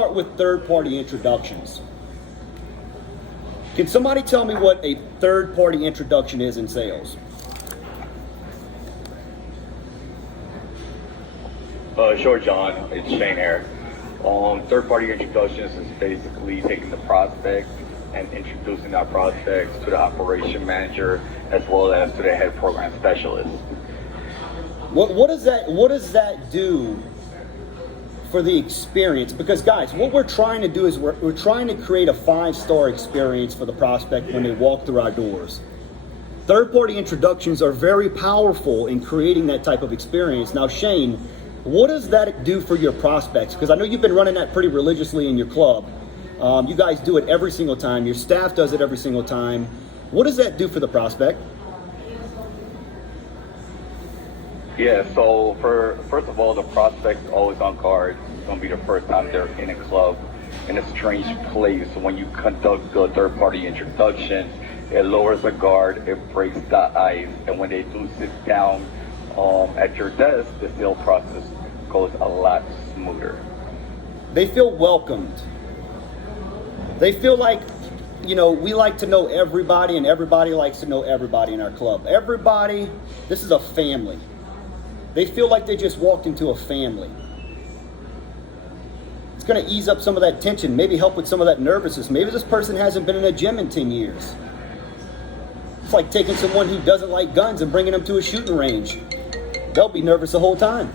Start with third-party introductions. Can somebody tell me what a third-party introduction is in sales? Sure, John. It's Shane here. Third-party introductions is basically taking the prospect and introducing that prospect to the operation manager as well as to the head program specialist. What does that do for the experience? Because guys, what we're trying to do is we're trying to create a 5-star experience for the prospect when they walk through our doors. Third-party introductions are very powerful in creating that type of experience. Now, Shane, what does that do for your prospects? Because I know you've been running that pretty religiously in your club. You guys do it every single time. Your staff does it every single time. What does that do for the prospect? Yeah, so first of all, the prospect's always on guard. It's going to be the first time they're in a club in a strange place. So when you conduct the third-party introduction, it lowers the guard, it breaks the ice, and when they do sit down at your desk, the sales process goes a lot smoother. They feel welcomed. They feel like, we like to know everybody, and everybody likes to know everybody in our club. Everybody, this is a family. They feel like they just walked into a family. It's going to ease up some of that tension, maybe help with some of that nervousness. Maybe this person hasn't been in a gym in 10 years. It's like taking someone who doesn't like guns and bringing them to a shooting range. They'll be nervous the whole time.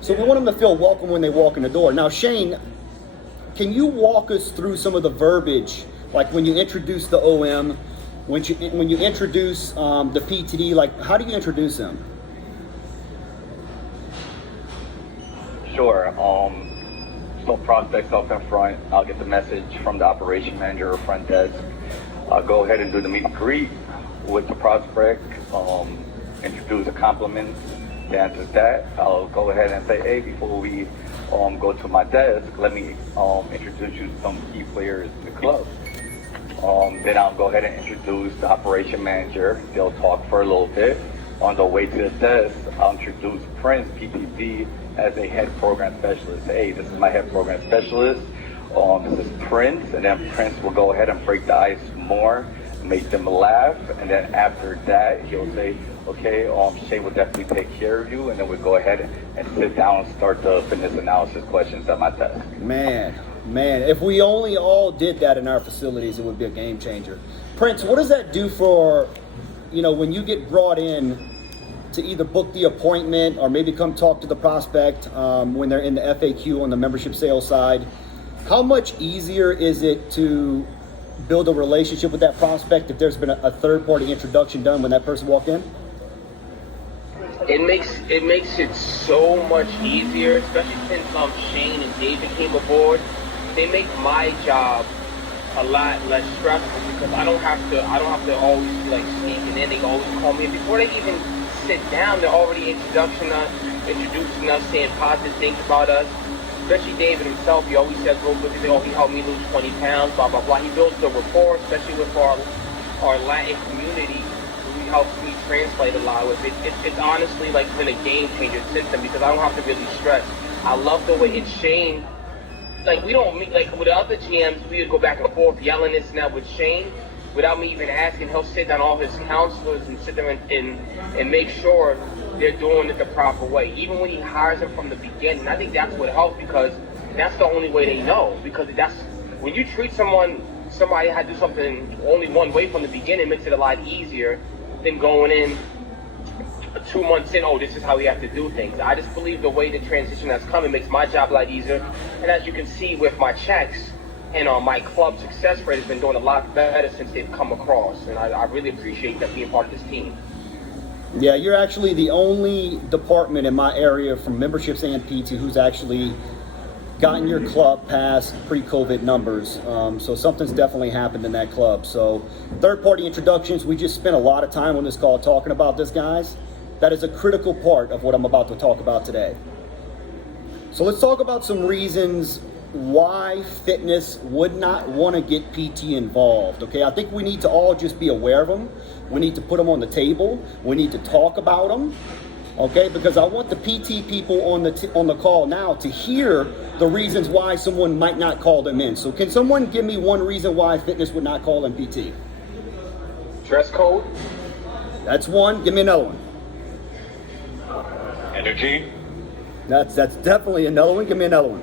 So we want them to feel welcome when they walk in the door. Now, Shane, can you walk us through some of the verbiage, like when you introduce the OM, when you introduce the PTD, like how do you introduce them? Sure. So prospects up in front, I'll get the message from the operation manager or front desk. I'll go ahead and do the meet and greet with the prospect, introduce a compliment. After that, I'll go ahead and say, hey, before we go to my desk, let me introduce you to some key players in the club. Then I'll go ahead and introduce the operation manager. They'll talk for a little bit. On the way to the desk, I'll introduce Prince, PTD, as a head program specialist. Hey, this is my head program specialist. This is Prince, and then Prince will go ahead and break the ice more, make them laugh, and then after that, he'll say, okay, Shane will definitely take care of you, and then we'll go ahead and sit down and start the fitness analysis questions at my desk. Man, if we only all did that in our facilities, it would be a game changer. Prince, what does that do for, when you get brought in to either book the appointment or maybe come talk to the prospect when they're in the FAQ on the membership sales side? How much easier is it to build a relationship with that prospect if there's been a third-party introduction done when that person walked in? It makes it so much easier, especially since Shane and David came aboard. They make my job a lot less stressful because I don't have to always sneaking in. They always call me, and before they even sit down, they're already introducing us, saying positive things about us. Especially David himself, he always says real good things. He helped me lose 20 pounds, blah blah blah. He builds the rapport, especially with our Latin community. He helps me translate a lot with it. It's honestly been a game changer since then because I don't have to really stress. I love the way it's Shane. We don't meet with the other GMs. We would go back and forth yelling this and that. With Shane, without me even asking, he'll sit down all his counselors and sit there and make sure they're doing it the proper way. Even when he hires them from the beginning, I think that's what helps because that's the only way they know. Because that's when you treat somebody had to do something only one way from the beginning, it makes it a lot easier than going in 2 months in, this is how we have to do things. I just believe the way the transition has come, it makes my job a lot easier. And as you can see with my checks and my club success rate has been doing a lot better since they've come across. And I really appreciate that being part of this team. Yeah, you're actually the only department in my area from memberships and PT who's actually gotten your club past pre-COVID numbers. So something's definitely happened in that club. So third-party introductions, we just spent a lot of time on this call talking about this, guys. That is a critical part of what I'm about to talk about today. So let's talk about some reasons why fitness would not want to get PT involved. Okay, I think we need to all just be aware of them. We need to put them on the table. We need to talk about them. Okay, because I want the PT people on the call now to hear the reasons why someone might not call them in. So can someone give me one reason why fitness would not call in PT? Dress code. That's one. Give me another one. Energy. That's definitely another one. Give me another one.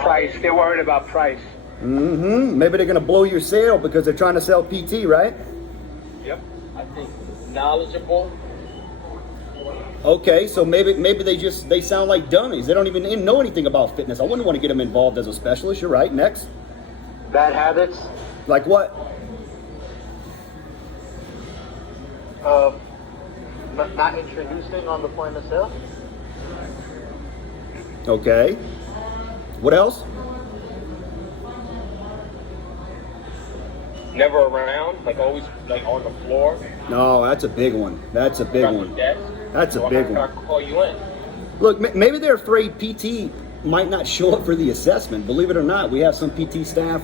Price. They're worried about price. Maybe they're going to blow your sale because they're trying to sell PT, right? Yep. I think knowledgeable. Okay, so maybe they sound like dummies. They don't even know anything about fitness. I wouldn't want to get them involved as a specialist. You're right. Next. Bad habits. Like what? Not introducing on the point of sale. Okay. What else? Never around, like always, like on the floor. No, that's a big one. That's a big one. That's a big one. Call you in. Look, maybe they're afraid PT might not show up for the assessment. Believe it or not, we have some PT staff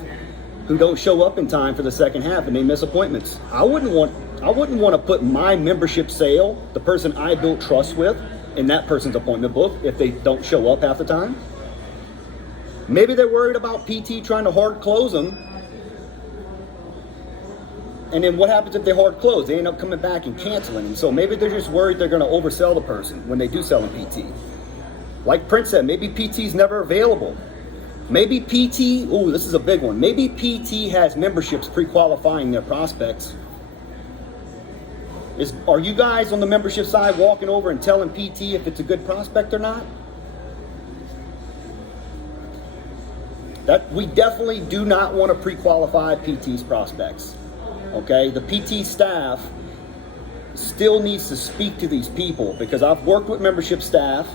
who don't show up in time for the second half and they miss appointments. I wouldn't want to put my membership sale, the person I built trust with, in that person's appointment book if they don't show up half the time. Maybe they're worried about PT trying to hard close them. And then what happens if they hard close? They end up coming back and canceling. And so maybe they're just worried they're going to oversell the person when they do sell in PT. Like Prince said, maybe PT's never available. Maybe PT, this is a big one. Maybe PT has memberships pre-qualifying their prospects. Are you guys on the membership side walking over and telling PT if it's a good prospect or not? That we definitely do not want to pre-qualify PT's prospects. Okay, the PT staff still needs to speak to these people because I've worked with membership staff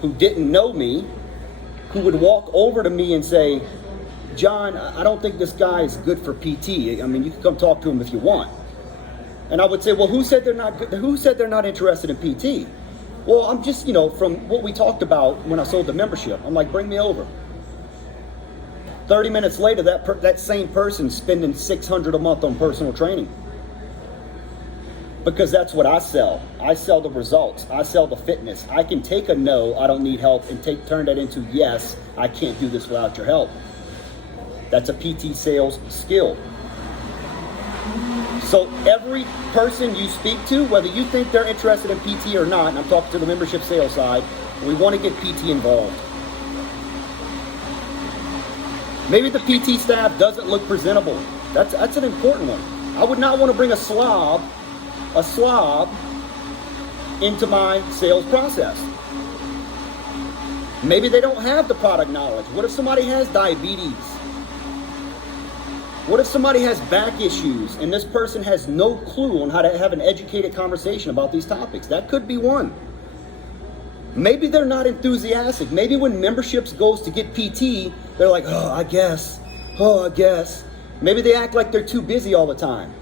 who didn't know me, who would walk over to me and say, John, I don't think this guy is good for PT. I mean, you can come talk to him if you want. And I would say, well, who said they're not good? Who said they're not interested in PT? Well, I'm just, from what we talked about when I sold the membership, I'm like, bring me over. 30 minutes later, that same person's spending $600 a month on personal training. Because that's what I sell. I sell the results. I sell the fitness. I can take a no, I don't need help, and turn that into yes, I can't do this without your help. That's a PT sales skill. So every person you speak to, whether you think they're interested in PT or not, and I'm talking to the membership sales side, we want to get PT involved. Maybe the PT staff doesn't look presentable. That's an important one. I would not want to bring a slob into my sales process. Maybe they don't have the product knowledge. What if somebody has diabetes? What if somebody has back issues and this person has no clue on how to have an educated conversation about these topics? That could be one. Maybe they're not enthusiastic. Maybe when memberships goes to get PT, they're like, I guess. Maybe they act like they're too busy all the time.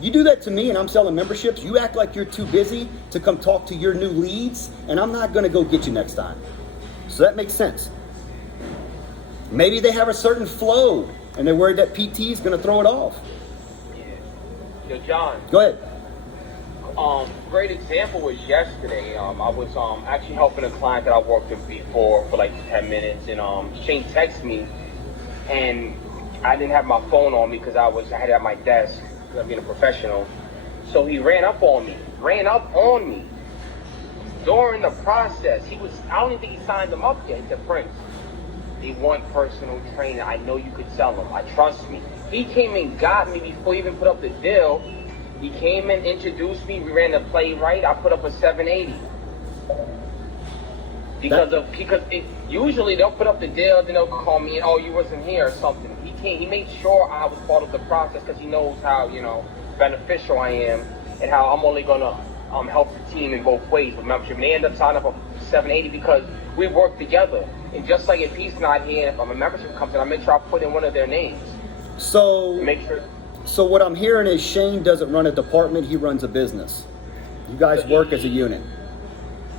You do that to me and I'm selling memberships, you act like you're too busy to come talk to your new leads, and I'm not going to go get you next time. So that makes sense. Maybe they have a certain flow and they're worried that PT is going to throw it off. Yo, John. Go ahead. Great example was yesterday. I was actually helping a client that I worked with before for like 10 minutes, and Shane texted me, and I didn't have my phone on me because I had it at my desk because I'm being a professional. So he ran up on me during the process. I don't even think he signed them up yet. He said, Prince, they want personal training. I know you could sell them. Trust me. He came and got me before he even put up the deal. He came and introduced me. We ran the play right. I put up a 780. Usually they'll put up the deal, then they'll call me and, you wasn't here or something. He made sure I was part of the process because he knows how, beneficial I am and how I'm only going to help the team in both ways with membership. And they end up signing up a 780 because we work together. And just like if he's not here, if I'm a membership comes in, I make sure I put in one of their names. So what I'm hearing is Shane doesn't run a department, he runs a business. You guys work as a unit.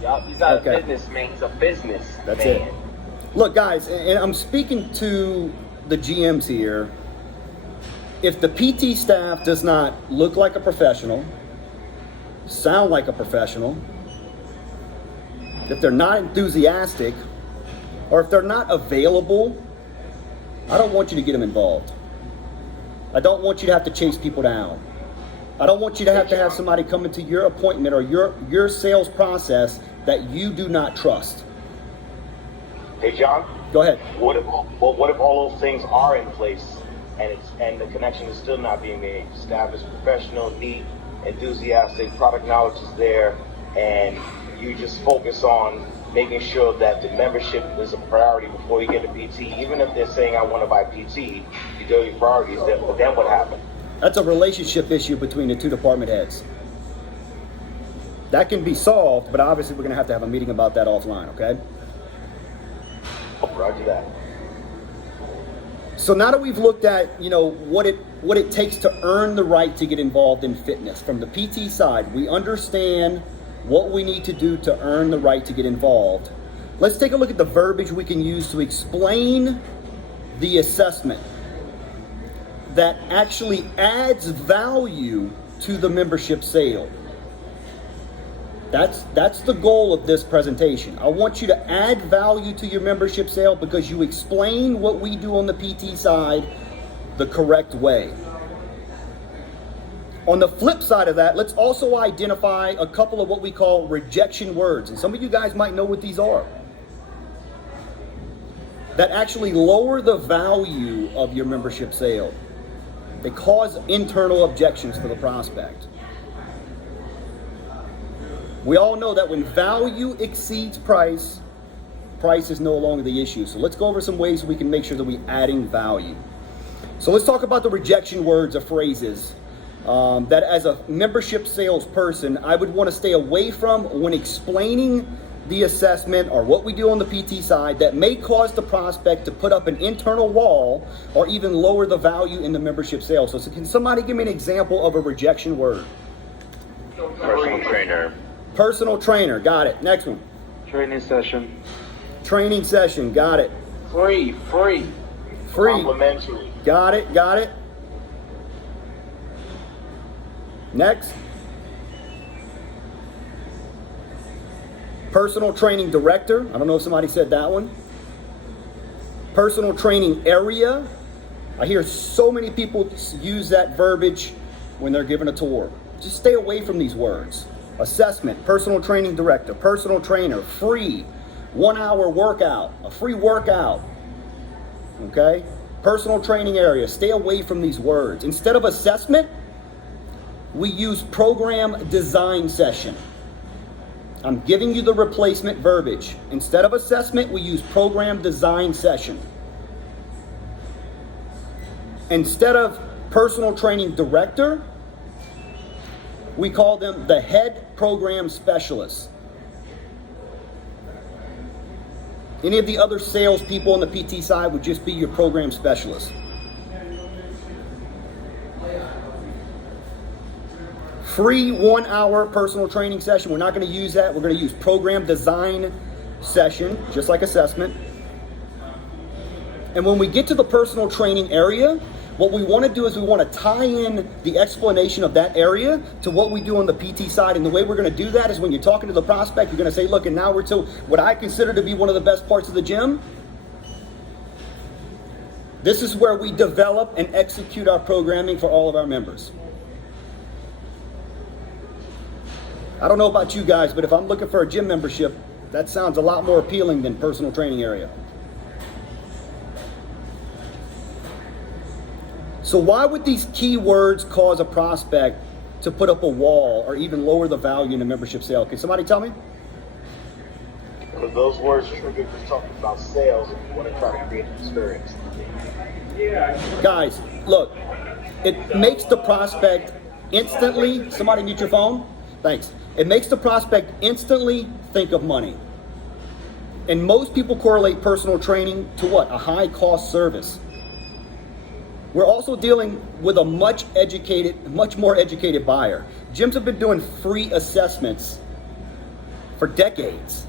Yeah, he's not a businessman, he's a business That's man. it. Look, guys, and I'm speaking to the GMs here. If the PT staff does not look like a professional, sound like a professional, if they're not enthusiastic, or if they're not available, I don't want you to get them involved. I don't want you to have to chase people down. I don't want you to have somebody come into your appointment or your sales process that you do not trust. Hey, John. Go ahead. What if all those things are in place and the connection is still not being made? Staff is professional, neat, enthusiastic, product knowledge is there, and you just focus on making sure that the membership is a priority before you get to PT. Even if they're saying I want to buy PT, you do your priorities. But then what happened? That's a relationship issue between the two department heads. That can be solved, but obviously we're going to have a meeting about that offline, okay? Roger that. So now that we've looked at, what it takes to earn the right to get involved in fitness, from the PT side, we understand what we need to do to earn the right to get involved. Let's take a look at the verbiage we can use to explain the assessment that actually adds value to the membership sale. That's the goal of this presentation. I want you to add value to your membership sale because you explain what we do on the PT side the correct way. On the flip side of that, let's also identify a couple of what we call rejection words. And some of you guys might know what these are. That actually lower the value of your membership sale. They cause internal objections to the prospect. We all know that when value exceeds price, price is no longer the issue. So let's go over some ways we can make sure that we're adding value. So let's talk about the rejection words or phrases that as a membership salesperson, I would want to stay away from when explaining the assessment or what we do on the PT side that may cause the prospect to put up an internal wall or even lower the value in the membership sale. So can somebody give me an example of a rejection word? Personal trainer. Personal trainer, got it. Next one. Training session. Training session, got it. Free. Complimentary. Got it. Next. Personal training director. I don't know if somebody said that one. Personal training area. I hear so many people use that verbiage when they're giving a tour. Just stay away from these words. Assessment, personal training director, personal trainer, free, 1 hour workout, a free workout. Okay? Personal training area. Stay away from these words. Instead of assessment, we use program design session. I'm giving you the replacement verbiage. Instead of assessment, we use program design session. Instead of personal training director, we call them the head program specialist. Any of the other sales people on the PT side would just be your program specialist. Free 1 hour personal training session. We're not going to use that. We're going to use program design session, just like assessment. And when we get to the personal training area, what we want to do is we want to tie in the explanation of that area to what we do on the PT side. And the way we're going to do that is when you're talking to the prospect, you're going to say, look, and now we're to what I consider to be one of the best parts of the gym. This is where we develop and execute our programming for all of our members. I don't know about you guys, but if I'm looking for a gym membership, that sounds a lot more appealing than personal training area. So why would these keywords cause a prospect to put up a wall or even lower the value in a membership sale? Can somebody tell me? Because those words trigger just talking about sales and you want to try to create an experience. Guys, look, it makes the prospect instantly, somebody mute your phone? Thanks. It makes the prospect instantly think of money. And most people correlate personal training to what? A high cost service. We're also dealing with a much more educated buyer. Gyms have been doing free assessments for decades.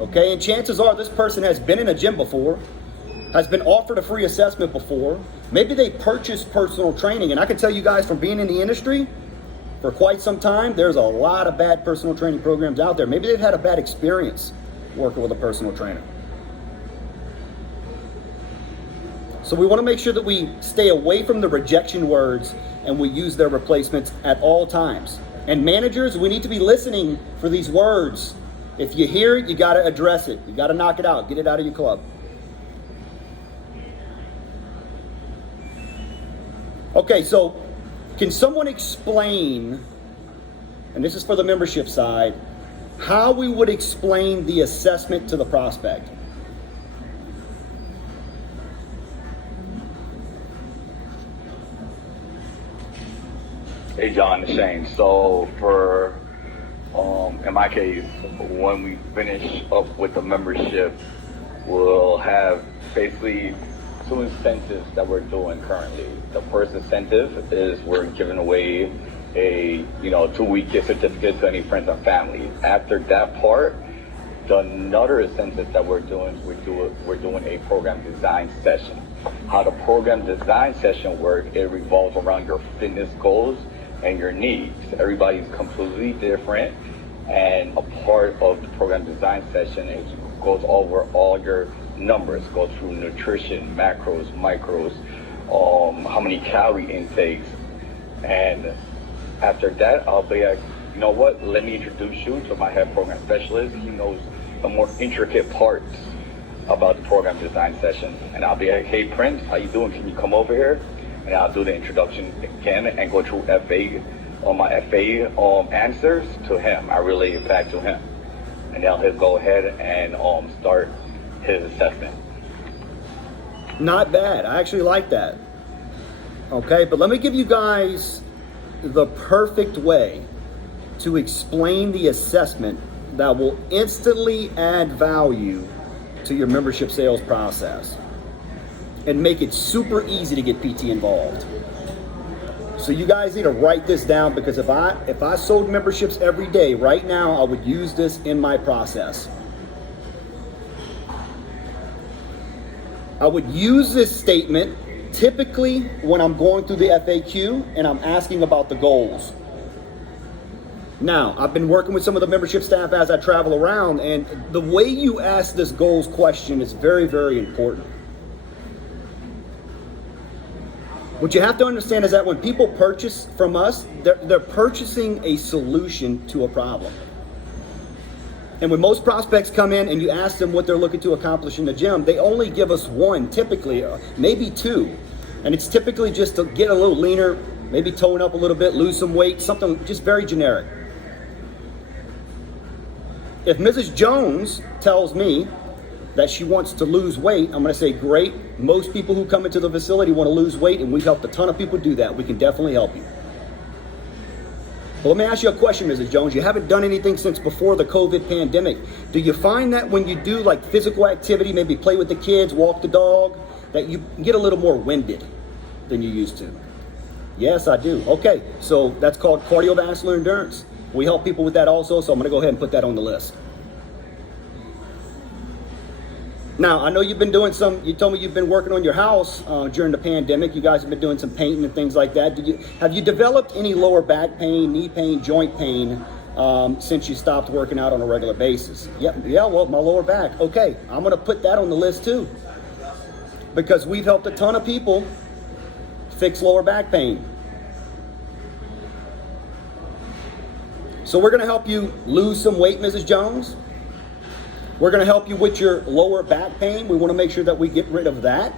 Okay, and chances are this person has been in a gym before, has been offered a free assessment before. Maybe they purchased personal training. And I can tell you guys from being in the industry for quite some time, there's a lot of bad personal training programs out there. Maybe they've had a bad experience working with a personal trainer. So we want to make sure that we stay away from the rejection words and we use their replacements at all times. And managers, we need to be listening for these words. If you hear it, you got to address it. You got to knock it out. Get it out of your club. Okay, so can someone explain, and this is for the membership side, how we would explain the assessment to the prospect? Hey John, it's Shane. So for in my case, when we finish up with the membership, we'll have basically two incentives that we're doing currently. The first incentive is we're giving away a 2-week gift certificate to any friends and family. After that part, another incentive that we're doing a program design session. How the program design session works, it revolves around your fitness goals and your needs. Everybody's completely different, and a part of the program design session goes over all your numbers, goes through nutrition, macros, micros, how many calorie intakes, and after that I'll be like, you know what, let me introduce you to my head program specialist. He knows the more intricate parts about the program design session, and I'll be like, hey Prince, how you doing, can you come over here? And I'll do the introduction again and go through my FA answers to him. I relay it back to him. And now he'll go ahead and start his assessment. Not bad. I actually like that. Okay, but let me give you guys the perfect way to explain the assessment that will instantly add value to your membership sales process and make it super easy to get PT involved. So you guys need to write this down, because if I sold memberships every day right now, I would use this in my process. I would use this statement typically when I'm going through the FAQ and I'm asking about the goals. Now, I've been working with some of the membership staff as I travel around, and the way you ask this goals question is very, very important. What you have to understand is that when people purchase from us, they're purchasing a solution to a problem. And when most prospects come in and you ask them what they're looking to accomplish in the gym, they only give us one, typically, maybe two. And it's typically just to get a little leaner, maybe tone up a little bit, lose some weight, something just very generic. If Mrs. Jones tells me that she wants to lose weight, I'm going to say, great. Most people who come into the facility want to lose weight, and we've helped a ton of people do that. We can definitely help you. But let me ask you a question, Mrs. Jones. You haven't done anything since before the COVID pandemic. Do you find that when you do like physical activity, maybe play with the kids, walk the dog, that you get a little more winded than you used to? Yes, I do. Okay, so that's called cardiovascular endurance. We help people with that also, so I'm going to go ahead and put that on the list. Now, I know you've been doing you told me you've been working on your house during the pandemic. You guys have been doing some painting and things like that. Have you developed any lower back pain, knee pain, joint pain since you stopped working out on a regular basis? Yeah, well, my lower back. Okay, I'm going to put that on the list too, because we've helped a ton of people fix lower back pain. So we're going to help you lose some weight, Mrs. Jones. We're going to help you with your lower back pain. We want to make sure that we get rid of that.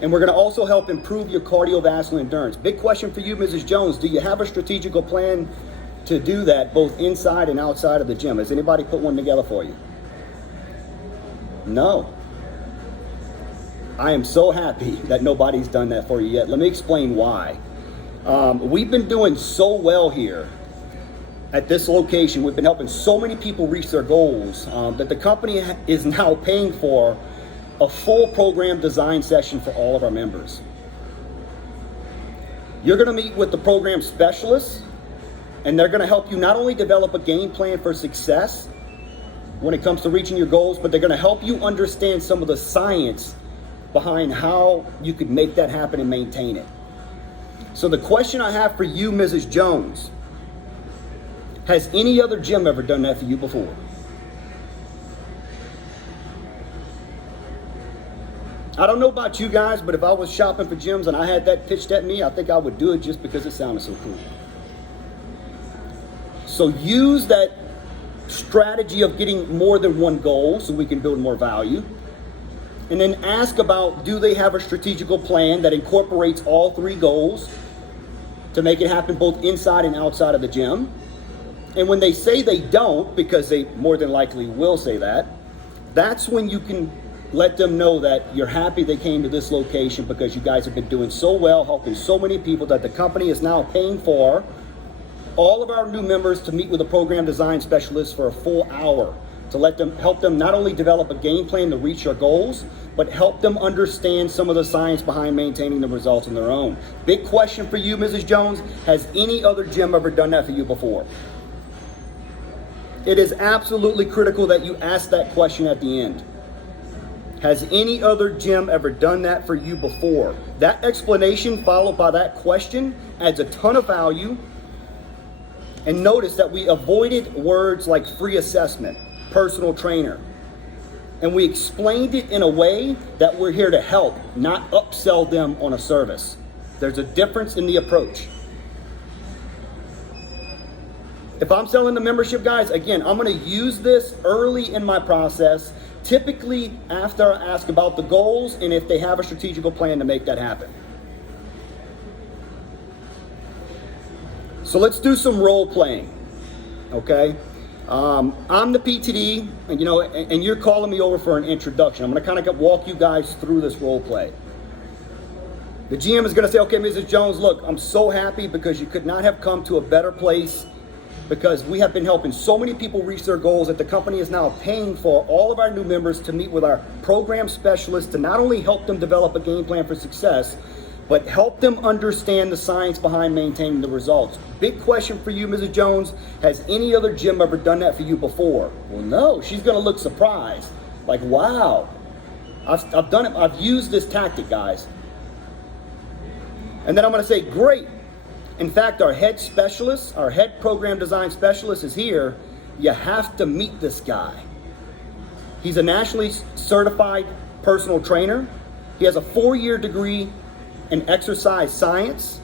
And we're going to also help improve your cardiovascular endurance. Big question for you, Mrs. Jones. Do you have a strategical plan to do that both inside and outside of the gym? Has anybody put one together for you? No. I am so happy that nobody's done that for you yet. Let me explain why. We've been doing so well here at this location. We've been helping so many people reach their goals that the company is now paying for a full program design session for all of our members. You're going to meet with the program specialists, and they're going to help you not only develop a game plan for success when it comes to reaching your goals, but they're going to help you understand some of the science behind how you could make that happen and maintain it. So the question I have for you, Mrs. Jones, Has any other gym ever done that for you before? I don't know about you guys, but if I was shopping for gyms and I had that pitched at me, I think I would do it just because it sounded so cool. So use that strategy of getting more than one goal so we can build more value. And then ask about, do they have a strategical plan that incorporates all 3 goals to make it happen both inside and outside of the gym? And when they say they don't, because they more than likely will say that, that's when you can let them know that you're happy they came to this location because you guys have been doing so well, helping so many people that the company is now paying for all of our new members to meet with a program design specialist for a full hour to help them not only develop a game plan to reach their goals, but help them understand some of the science behind maintaining the results on their own. Big question for you, Mrs. Jones. Has any other gym ever done that for you before? It is absolutely critical that you ask that question at the end. Has any other gym ever done that for you before? That explanation followed by that question adds a ton of value. And notice that we avoided words like free assessment, personal trainer. And we explained it in a way that we're here to help, not upsell them on a service. There's a difference in the approach. If I'm selling the membership, guys, again, I'm going to use this early in my process, typically after I ask about the goals and if they have a strategical plan to make that happen. So let's do some role playing, okay? I'm the PTD, and you're calling me over for an introduction. I'm going to kind of walk you guys through this role play. The GM is going to say, okay, Mrs. Jones, look, I'm so happy because you could not have come to a better place because we have been helping so many people reach their goals that the company is now paying for all of our new members to meet with our program specialists to not only help them develop a game plan for success, but help them understand the science behind maintaining the results. Big question for you, Mrs. Jones. Has any other gym ever done that for you before? Well, no. She's going to look surprised. Like, wow. I've done it. I've used this tactic, guys. And then I'm going to say, great. In fact, our head specialist, our head program design specialist is here. You have to meet this guy. He's a nationally certified personal trainer. He has a 4-year degree in exercise science.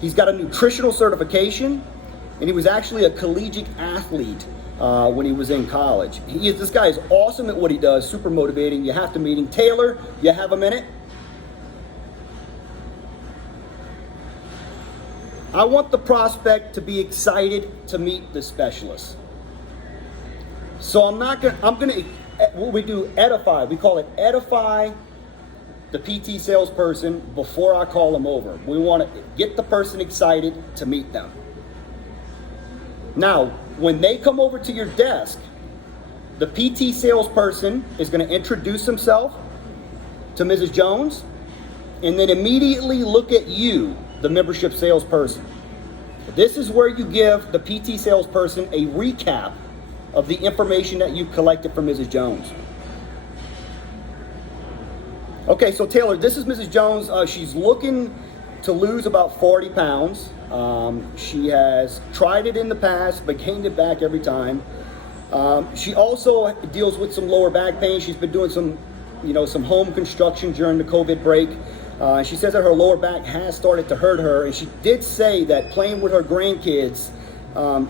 He's got a nutritional certification, and he was actually a collegiate athlete when he was in college. This guy is awesome at what he does, super motivating. You have to meet him. Taylor, you have a minute? I want the prospect to be excited to meet the specialist. So I'm gonna, what we do, edify. We call it edify the PT salesperson before I call them over. We want to get the person excited to meet them. Now, when they come over to your desk, the PT salesperson is going to introduce himself to Mrs. Jones and then immediately look at you, the membership salesperson. This is where you give the PT salesperson a recap of the information that you've collected from Mrs. Jones. Okay, so Taylor, this is Mrs. Jones. She's looking to lose about 40 pounds. She has tried it in the past, but gained it back every time. She also deals with some lower back pain. She's been doing some home construction during the COVID break. She says that her lower back has started to hurt her, and she did say that playing with her grandkids,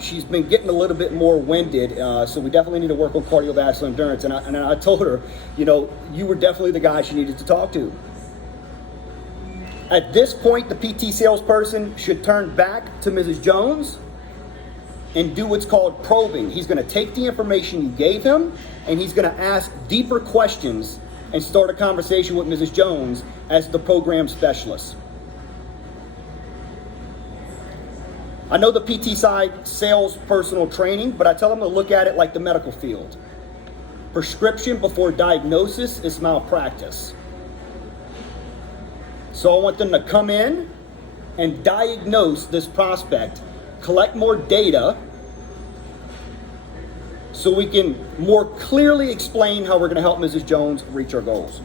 she's been getting a little bit more winded, so we definitely need to work on cardiovascular endurance. And I told her, you were definitely the guy she needed to talk to. At this point, the PT salesperson should turn back to Mrs. Jones and do what's called probing. He's going to take the information you gave him, and he's going to ask deeper questions and start a conversation with Mrs. Jones as the program specialist. I know the PT side sales personal training, but I tell them to look at it like the medical field. Prescription before diagnosis is malpractice. So I want them to come in and diagnose this prospect, collect more data, so we can more clearly explain how we're going to help Mrs. Jones reach her goals.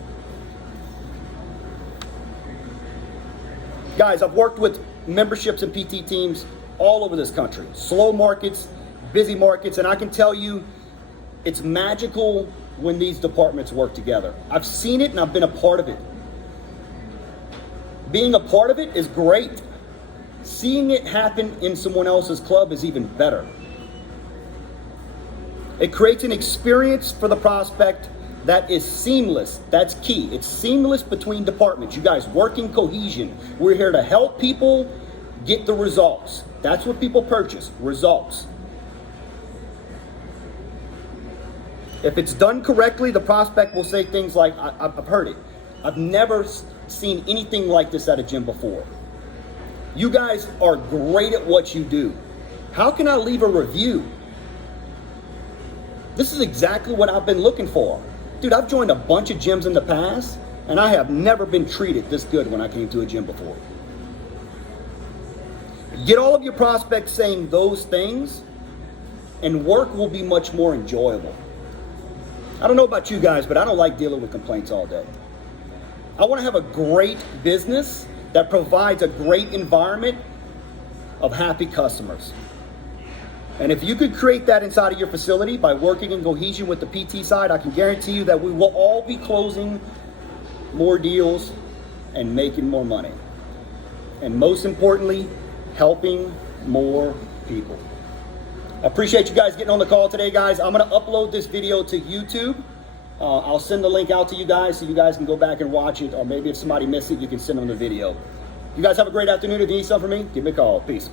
Guys, I've worked with memberships and PT teams all over this country. Slow markets, busy markets, and I can tell you it's magical when these departments work together. I've seen it and I've been a part of it. Being a part of it is great. Seeing it happen in someone else's club is even better. It creates an experience for the prospect that is seamless. That's key. It's seamless between departments. You guys work in cohesion. We're here to help people get the results. That's what people purchase, results. If it's done correctly, the prospect will say things like, I've heard it. I've never seen anything like this at a gym before. You guys are great at what you do. How can I leave a review? This is exactly what I've been looking for. Dude, I've joined a bunch of gyms in the past, and I have never been treated this good when I came to a gym before. Get all of your prospects saying those things, and work will be much more enjoyable. I don't know about you guys, but I don't like dealing with complaints all day. I want to have a great business that provides a great environment of happy customers. And if you could create that inside of your facility by working in cohesion with the PT side, I can guarantee you that we will all be closing more deals and making more money. And most importantly, helping more people. I appreciate you guys getting on the call today, guys. I'm going to upload this video to YouTube. I'll send the link out to you guys so you guys can go back and watch it. Or maybe if somebody missed it, you can send them the video. You guys have a great afternoon. If you need something from me, give me a call. Peace.